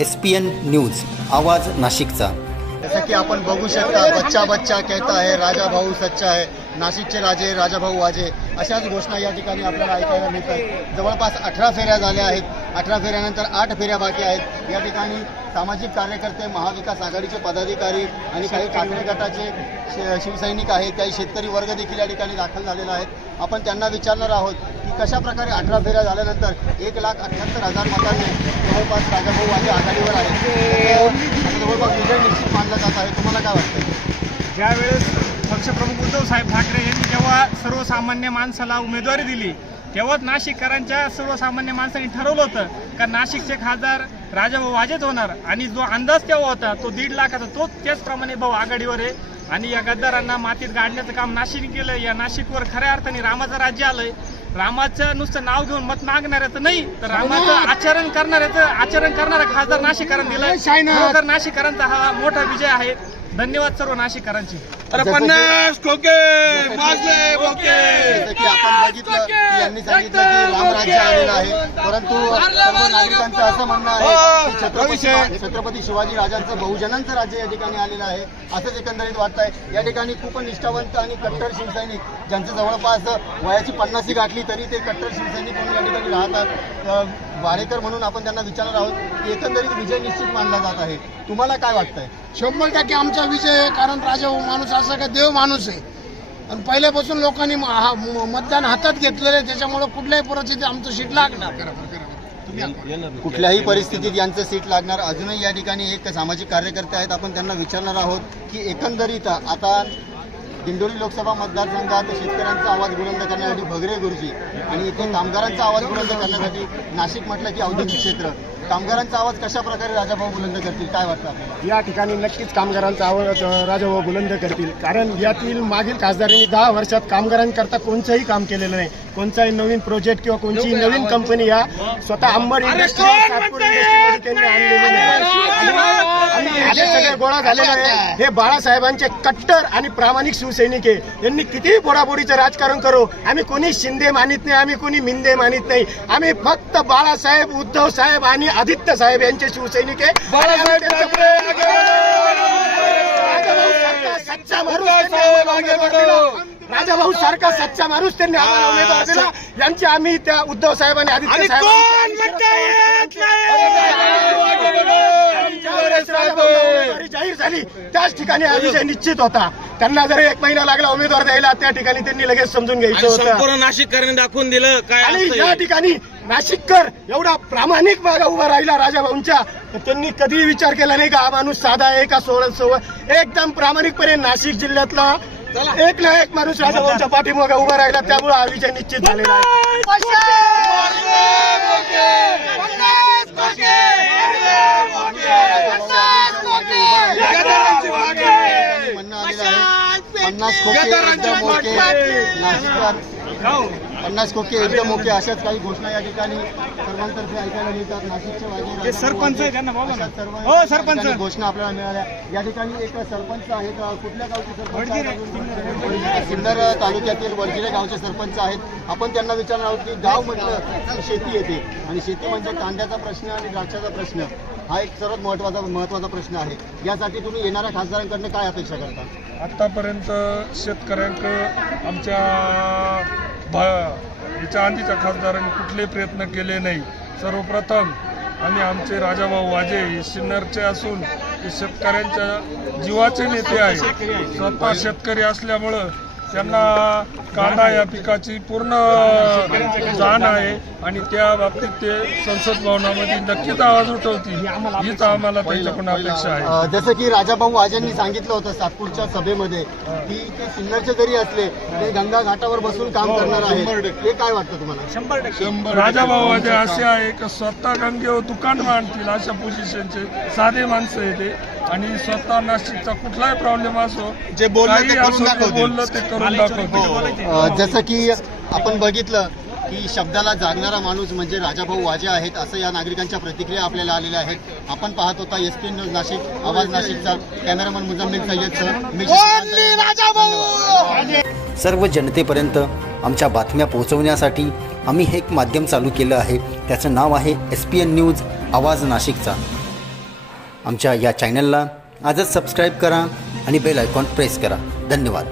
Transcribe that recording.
SPN news आवाज नाशिकचा। जसं की आपण बघू शकता, बच्चा बच्चा कहता है राजा भाऊ सच्चा है, नाशिकचे राजे राजा भाऊ वाजे, अशाच घोषणा या ठिकाणी आपल्याला ऐकायला मिळतात। जवळपास 18 फेऱ्या झाल्या आहेत। 18 फेऱ्यानंतर 8 फेऱ्या बाकी आहेत। या ठिकाणी सामाजिक कार्यकर्ते, महाविकास आघाडीचे पदाधिकारी आणि काही ठाकरे गटाचे शिवसैनिक आहेत, काही शेतकरी वर्ग देखील या ठिकाणी दाखल झालेला आहेत। आपण त्यांना विचारणार आहोत की कशा प्रकारे 18 फेऱ्या झाल्यानंतर 1,78,000 मतांनी जवळपास राजाभाऊ वाजे आघाडीवर आहेत। जवळपास विजय निश्चित मानला जात आहे। तुम्हाला काय वाटतं? ज्यावेळेस पक्षप्रमुख उद्धव साहेब ठाकरे यांनी जेव्हा सर्वसामान्य माणसाला उमेदवारी दिली, तेव्हाच नाशिककरांच्या सर्वसामान्य माणसांनी ठरवलं होतं का नाशिकचे खासदार राजाभाऊ वाजेच होणार, आणि जो अंदाज तेव्हा होता तो 1.5 लाखाचा, तोच त्याचप्रमाणे भाऊ आघाडीवर आहे। आणि या गद्दारांना मातीत गाडण्याचं काम नाशिकने केलं। या नाशिकवर खऱ्या अर्थाने रामाचं राज्य आलंय। रामाचं नुसतं नाव घेऊन मत मागणाऱ्याचं नाही, तर रामाचं आचरण करणारा खासदार नाशिककरांनी दिलाय। खरोखर नाशिककरांचा हा मोठा विजय आहे। धन्यवाद सर्व नाशिककरांचे। अरे 50 खोके माजले बोके। जसं की आपण बघितलं की यांनी सांगितलं की रामराज्य आलेलं आहे, परंतु सर्व नागरिकांचं असं म्हणणं आहे की छत्रपती शिवाजी राजांचं बहुजनांचं राज्य या ठिकाणी आलेलं आहे, असंच एकंदरीत वाटतंय। या ठिकाणी खूप निष्ठावंत आणि कट्टर शिवसैनिक, ज्यांचं जवळपास वयाची 50 गाठली तरी ते कट्टर शिवसैनिक म्हणून या ठिकाणी राहतात। वाडेकर म्हणून आपण त्यांना विचारणार आहोत की एकंदरीत विजय निश्चित मानला जात आहे। तुम्हाला काय वाटतंय? 100% आमचा विजय आहे, कारण राजाभाऊ माणूस असा का देव माणूस आहे आणि पहिल्यापासून लोकांनी मतदान हातात घेतलेलं आहे, त्याच्यामुळे कुठल्याही परिस्थितीत आमचं सीट लागणार। कुठल्याही परिस्थितीत यांचं सीट लागणार। अजूनही या ठिकाणी एक सामाजिक कार्यकर्ते आहेत, आपण त्यांना विचारणार आहोत की एकंदरीत आता दिंडोरी लोकसभा मतदारसंघात शेतकऱ्यांचा आवाज बुलंद करण्यासाठी भगरे गुरुजी आणि इथे कामगारांचा आवाज बुलंद करण्यासाठी नाशिक म्हटलं की औद्योगिक क्षेत्र, कामगारांचा आवाज कशा प्रकारे राजाभाऊ बुलंद करतील, काय वाटतं आपल्याला? या ठिकाणी नक्कीच कामगारांचा आवाज राजाभाऊ बुलंद करतील, कारण यातील मागील खासदारांनी 10 वर्षात कामगारांकरता कोणतंही काम केलेलं नाही। कोणताही नवीन प्रोजेक्ट किंवा कोणतीही नवीन कंपनी या स्वतः अंबड इंडस्ट्री त्यांनी आणलेली नाही। आणि सगळे गोळा झालेला आहे हे बाळासाहेबांचे कट्टर आणि प्रामाणिक शिवसैनिक आहे। यांनी कितीही बोडाबोडीचं राजकारण करो, आम्ही कोणी शिंदे मानित नाही, आम्ही कोणी मिंदे मानित नाही, आम्ही फक्त बाळासाहेब, उद्धव साहेब आणि आदित्य साहेब यांचे शिवसैनिक आहे। राजाभाऊ सारखा सच्चा माणूस त्यांनी आम्हाला उमेदवार दिला, यांची आम्ही त्या उद्धव साहेब आणि आदित्य साहेब जाहीर झाली त्याच ठिकाणी हा विजय निश्चित होता। त्यांना जर 1 महिना लागला उमेदवार द्यायला, त्या ठिकाणी त्यांनी लगेच समजून घ्यायचं होतं। संपूर्ण नाशिककरांनी दाखवून दिलं काय। आणि या ठिकाणी नाशिककर एवढा प्रामाणिक मागा उभा राहिला राजाभाऊंच्या, तर त्यांनी कधीही विचार केला नाही का हा माणूस साधा आहे का सोळा एकदम प्रामाणिकपणे नाशिक जिल्ह्यातला एक ना एक माणूस राजाभाऊंच्या पाठीमागे उभा राहिला, त्यामुळे हा विजय निश्चित झालेला आहे। म्हणणं आलेलं आहे 50 खोके एकदम ओके, नाशिककर 50 खोके एकदम ओके, अशाच काही घोषणा या ठिकाणी सर्वांतर्फे ऐकायला मिळतात। नाशिकचे वाजे सरपंच आहे, त्यांना बोला ना। हो, सरपंच घोषणा आपल्याला मिळाल्या। या ठिकाणी एक सरपंच आहेत, कुठल्या गावचे सरपंच? सिन्नर तालुक्यातील वडजिरे गावचे सरपंच आहेत। आपण त्यांना विचारणार आहोत की गाव म्हटलं की शेती येते, आणि शेती म्हणजे कांद्याचा प्रश्न आणि द्राक्षाचा प्रश्न हा एक सर्वात महत्वाचा प्रश्न आहे। यासाठी तुम्ही येणाऱ्या खासदारांकडून काय अपेक्षा करता? आतापर्यंत शेतकऱ्यांक आमच्या याच्या आधीच्या खासदारांनी कुठलेही प्रयत्न केले नाही। सर्वप्रथम आणि आमचे राजाभाऊ वाजे हे सिन्नरचे असून ते शेतकऱ्यांच्या जीवाचे नेते आहे। स्वतः शेतकरी असल्यामुळं त्यांना कांदा या पिकाची पूर्ण जाण आहे, आणि त्या बाबतीत ते संसद भवनामध्ये नक्कीच आवाज उठवतील, हीच आम्हाला त्यांच्याकडून अपेक्षा आहे। जसं की राजाभाऊ वाजेंनी सांगितलं होतं सातपूरच्या सभेमध्ये की ते सिन्नरचे जरी असले ते गंगा घाटावर बसून काम करणार आहे, हे काय वाटतं तुम्हाला? 100% राजाभाऊ वाजे असे आहे की स्वतः गंगेवर दुकान मांडतील अशा पोझिशनचे साधे माणसं येते, आणि स्वतः नाशिकचा कुठलाही प्रॉब्लेम असो, जे बोललं ते करून दाखवतील। जसं की आपण बघितलं की शब्दाला जागणारा माणूस म्हणजे राजाभाऊ वाजे आहेत, असं या नागरिकांच्या प्रतिक्रिया आपल्याला आलेल्या आहेत। आपण पाहत होता SPN न्यूज नाशिक, आवाज नाशिकचा। कॅमेरामन मुजम्मिल सय्यदसह मी सर्व जनतेपर्यंत आमच्या बातम्या पोहोचवण्यासाठी आम्ही हे एक माध्यम चालू केलं आहे, त्याचं नाव आहे SPN न्यूज आवाज नाशिकचा। आमच्या या चॅनलला आजच सबस्क्राईब करा आणि बेल आयकॉन प्रेस करा. धन्यवाद.